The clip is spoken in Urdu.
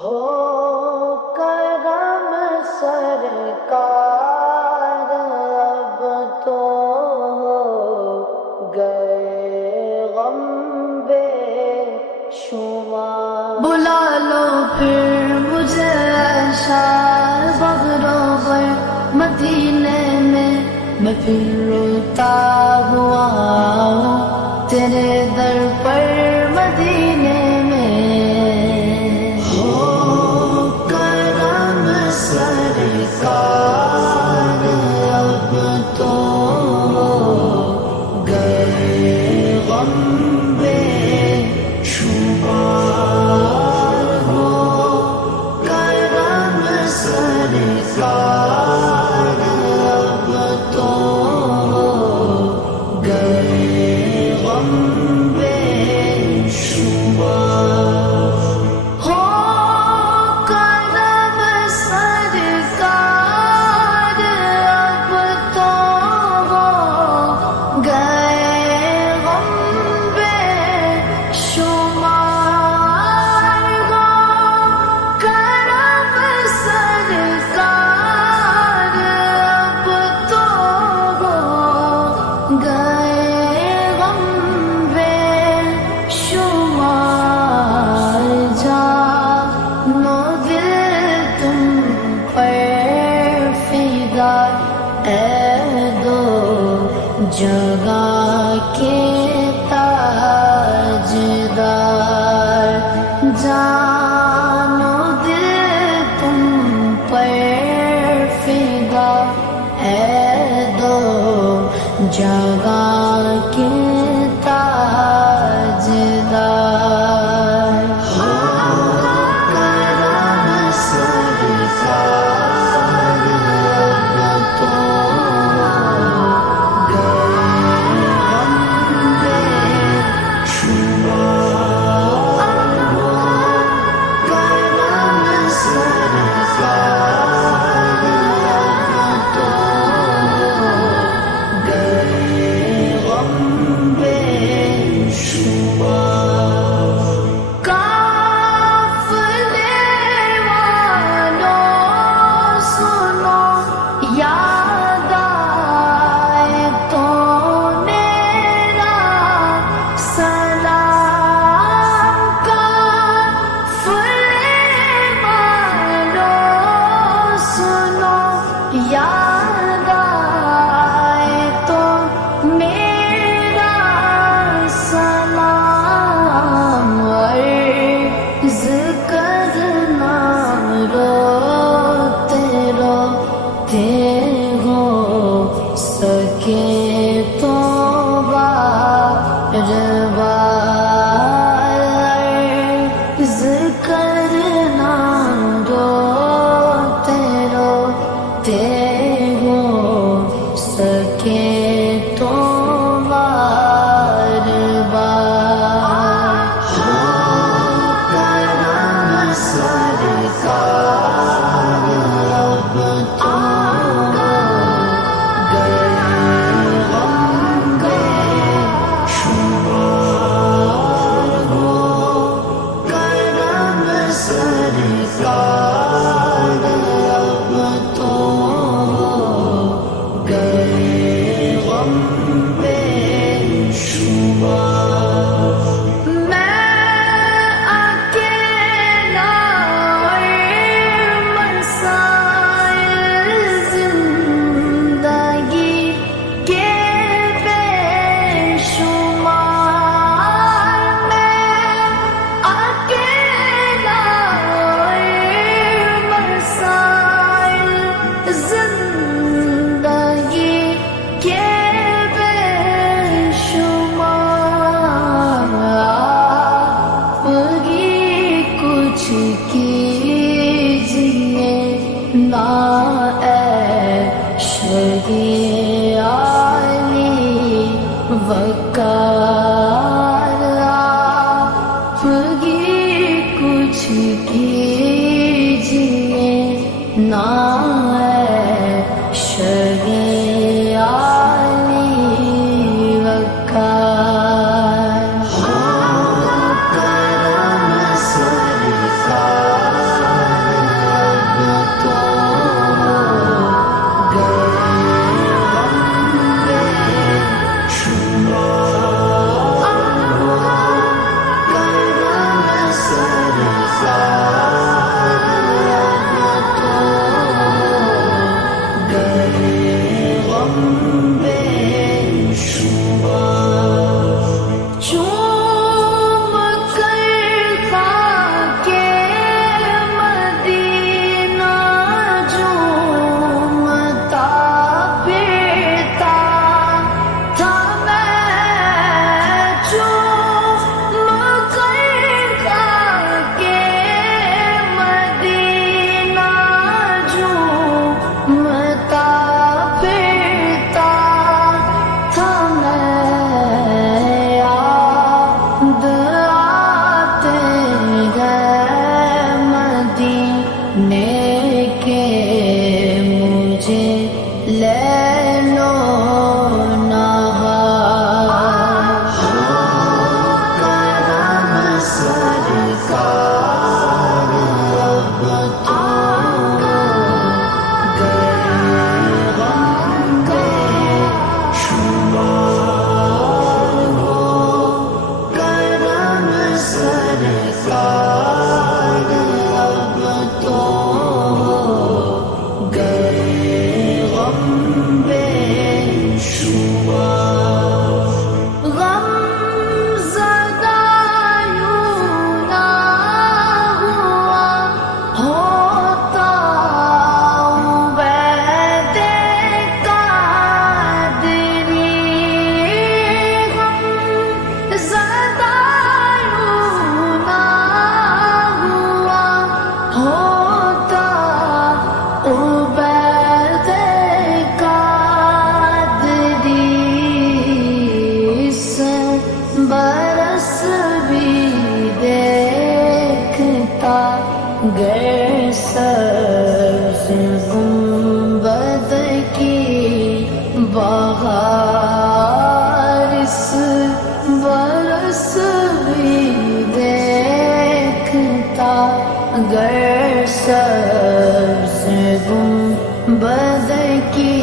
ہو کرم سرکار اب تو ہو گئے غم بے شمار، بلا لو پھر مجھے شار بغروبر مدینے میں پھر روتا ہوا ہوں تیرے در پر مدینے میں۔ ہو کرم سرکار اب تو ہو گئے غم بے شمار، ہو کرم سرکار اب تو ہو گئے غم بے شمار۔ ہو کرم سرکار اب تو ہو گئے غم بے شمار، ہو کرم سرکار اب تو ہو گئے غم بے شمار، جانو دل تم پر فدا اے دو جگہ کے تاجدار، جانو دل تم پر فدا اے دو جگہ کے تاجدار۔ ہو کرم سرکار اب تو گئے غم بے شمار، ہو کرم سرکار اب تو گئے غم بے شمار۔ قافلے والوں سنو یاد آئے تو میرا سلام، قافلے والوں سنو یاد آئے تو میرا سلام، عرض کرنا روتے روتے ہو سکے تو بار بار، عرض کرنا روتے روتے ہو سکے تو بار بار۔ ہو کرم سرکار اب تو گئے غم بے شمار، ہو کرم سرکار اب تو گئے غم بے شمار۔ میں اکیلا اور مسائل زندگی کے بے شمار، میں اکیلا اور مسائل زندگی کے بے شمار، آپ ہی کچھ کیجیے نا اے شہید علی وقار، آپ ہی کچھ کیجیے نا اے شہید علی وقار۔ ہو کرم سرکار دیکھتا گر سبز گنبد کی بہار اس برس بھی دیکھتا گر سبز گنبد کی